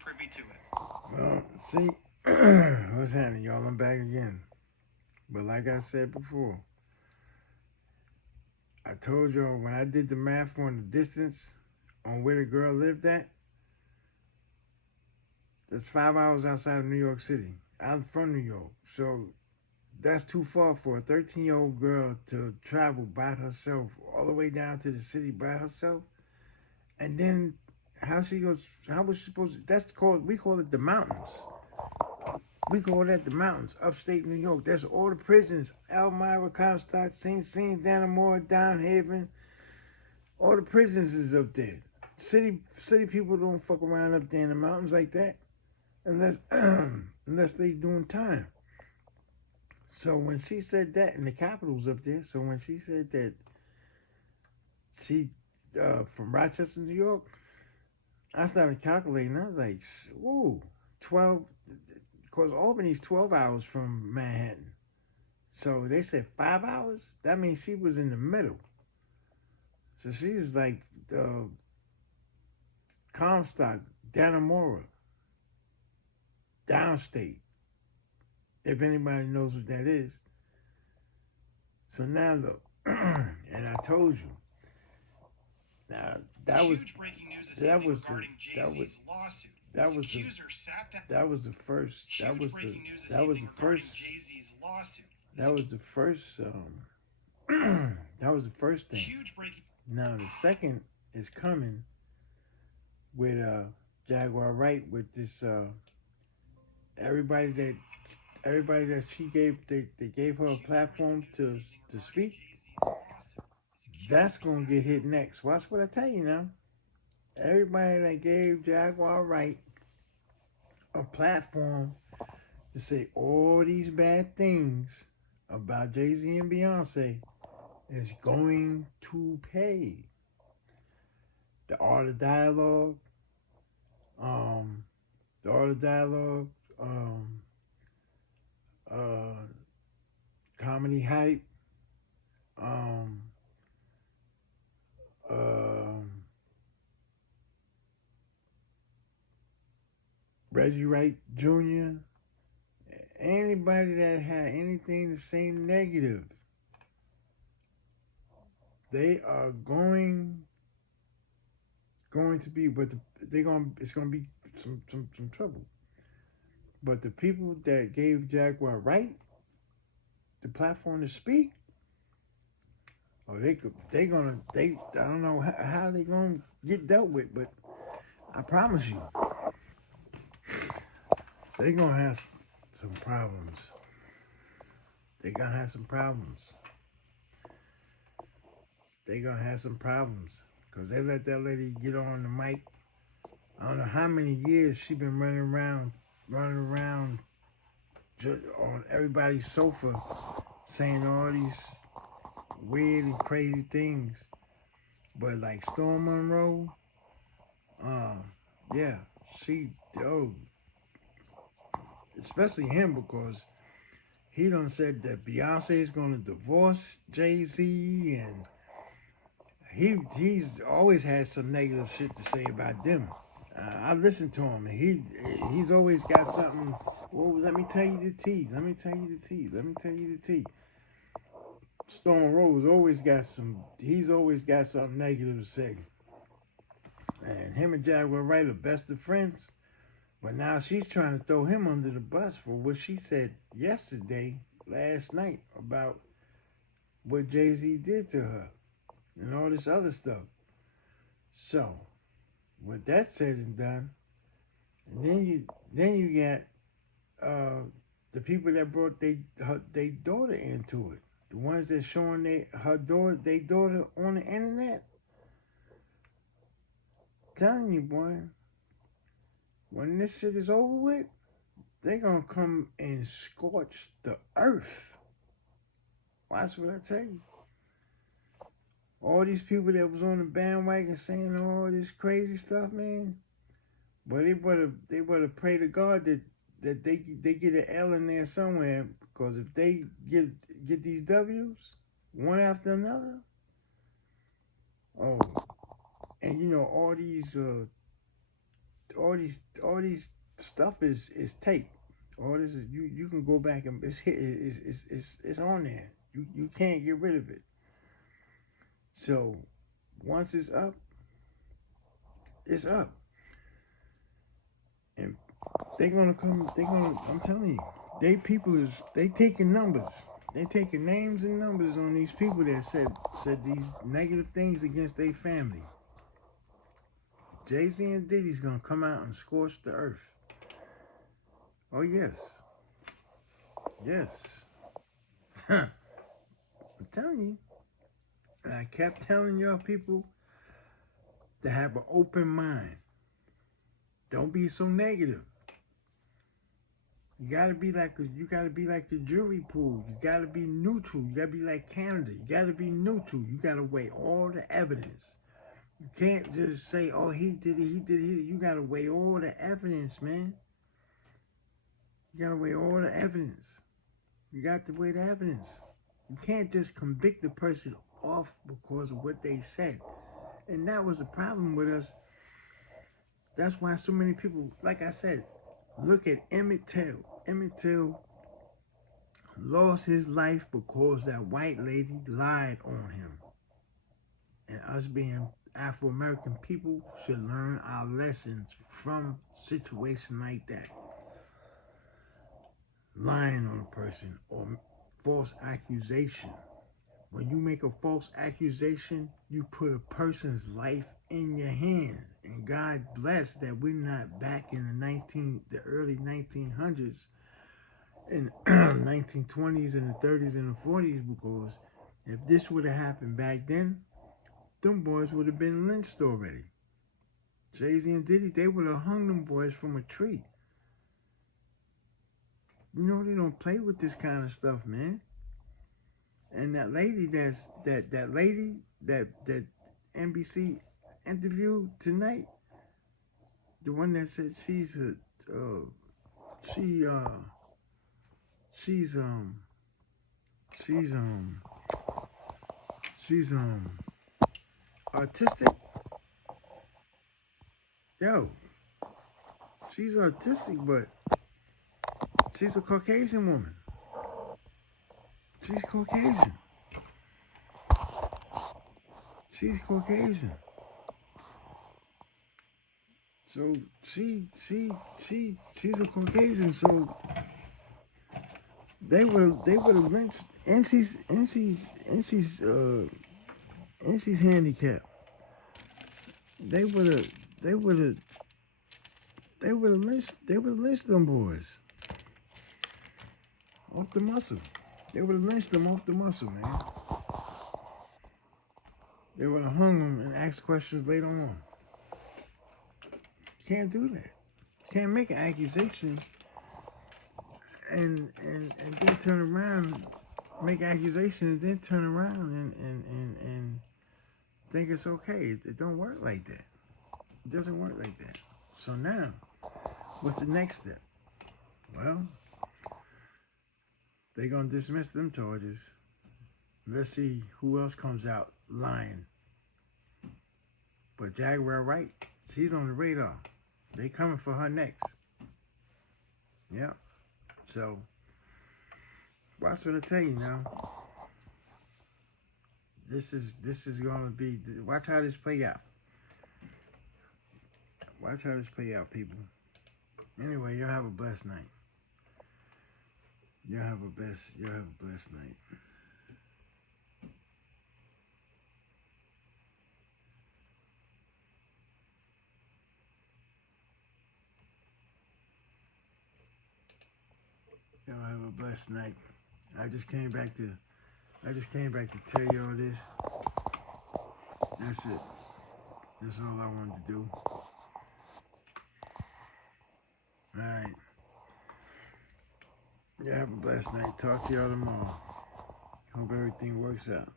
privy to it. Well, see, what's happening, y'all? I'm back again. But like I said before, I told y'all when I did the math on the distance on where the girl lived at, that's 5 hours outside of New York City. I'm from New York. So that's too far for a 13-year-old girl to travel by herself all the way down to the city by herself. And then how was she supposed to, we call it the mountains. We call that the mountains, upstate New York. That's all the prisons. Elmira, Comstock, St. St. Dannemora, Downhaven. All the prisons is up there. City people don't fuck around up there in the mountains like that unless unless they doing time. So when she said that, and the capital's up there, so when she said that she from Rochester, New York, I started calculating. I was like, whoa, 12, because Albany's 12 hours from Manhattan. So they said 5 hours. That means she was in the middle. So she was like Comstock, Dannemora, downstate. If anybody knows what that is. So now look, and I told you. Now that was Huge breaking news this that evening was the regarding that was Jay-Z's lawsuit. that His was the accuser sat down. that was the first that Huge was the breaking news this that was evening the regarding first Jay-Z's lawsuit. that was the first that was the first thing. Huge breaking. Now the second is coming with Jaguar Wright with this everybody that everybody that she gave they gave her a platform to speak. That's gonna get hit next. Watch what I tell you now. Everybody that gave Jaguar Wright a platform to say all these bad things about Jay-Z and Beyonce is going to pay. The Art of Dialogue, um, the Art of Dialogue, um, uh, Comedy Hype, um, um, Reggie Wright Jr., anybody that had anything to say negative, they are going to be, but it's gonna be some trouble. But the people that gave Jaguar Wright the platform to speak, oh, they I don't know how they gonna get dealt with, but I promise you, they gonna have some problems. They gonna have some problems. They gonna have some problems because they let that lady get on the mic. I don't know how many years she been running around on everybody's sofa, saying all these weird and crazy things. But like Storm Monroe, um, yeah, she especially him because he done said that Beyonce is gonna divorce Jay-Z and he's always had some negative shit to say about them. I listened to him and he's always got something. Well, let me tell you the tea. Let me tell you the tea. Let me tell you the tea. Stone Rose always got some. He's always got something negative to say. And him and Jaguar Wright are best of friends. But now she's trying to throw him under the bus for what she said last night, about what Jay-Z did to her and all this other stuff. So, with that said and done, and then you got the people that brought they daughter into it. The ones that showing they daughter on the internet. Telling you, boy, when this shit is over with, they gonna come and scorch the earth. Watch what I tell you. All these people that was on the bandwagon saying all this crazy stuff, man. But they better pray to God that they get an L in there somewhere, because if they get these W's one after another, oh, and you know all these all these stuff is tape. All this is you can go back and it's on there. You can't get rid of it. So once it's up, it's up. And they're gonna come. I'm telling you, they taking numbers. They taking names and numbers on these people that said these negative things against their family. Jay-Z and Diddy's gonna come out and scorch the earth. Oh yes, yes. I'm telling you. And I kept telling y'all people to have an open mind. Don't be so negative. You gotta be like the jury pool. You gotta be neutral. You gotta be like Canada. You gotta be neutral. You gotta weigh all the evidence. You can't just say, "Oh, he did it." You gotta weigh all the evidence, man. You gotta weigh all the evidence. You got to weigh the evidence. You can't just convict the person off because of what they said. And that was the problem with us. That's why so many people, like I said, look at Emmett Till. Emmett Till lost his life because that white lady lied on him. And us being Afro-American people should learn our lessons from situations like that. Lying on a person or false accusation. When you make a false accusation, you put a person's life in your hand. And God bless that we're not back in the early 1900s, in 1920s and the 30s and the 40s, because if this would have happened back then, them boys would have been lynched already. Jay-Z and Diddy, they would have hung them boys from a tree. You know, they don't play with this kind of stuff, man. And that lady that NBC interviewed tonight, the one that said she's autistic. Yo, she's autistic, but she's a Caucasian woman. She's Caucasian. She's Caucasian. So she's a Caucasian. So they would have lynched, and she's handicapped. They would have lynched them boys off the muscle. They would have lynched them off the muscle, man. They would have hung them and asked questions later on. You can't do that. You can't make an accusation and then turn around, make an accusation and then turn around and think it's okay. It don't work like that. It doesn't work like that. So now, what's the next step? Well, they're going to dismiss them charges. Let's see who else comes out lying. But Jaguar Wright, she's on the radar. They coming for her next. Yeah. So, watch what I tell you now. This is going to be, watch how this play out. Watch how this play out, people. Anyway, y'all have a blessed night. Y'all have a blessed night. Y'all have a blessed night. I just came back to tell y'all this. That's it. That's all I wanted to do. Alright. Y'all have a blessed night. Talk to y'all tomorrow. Hope everything works out.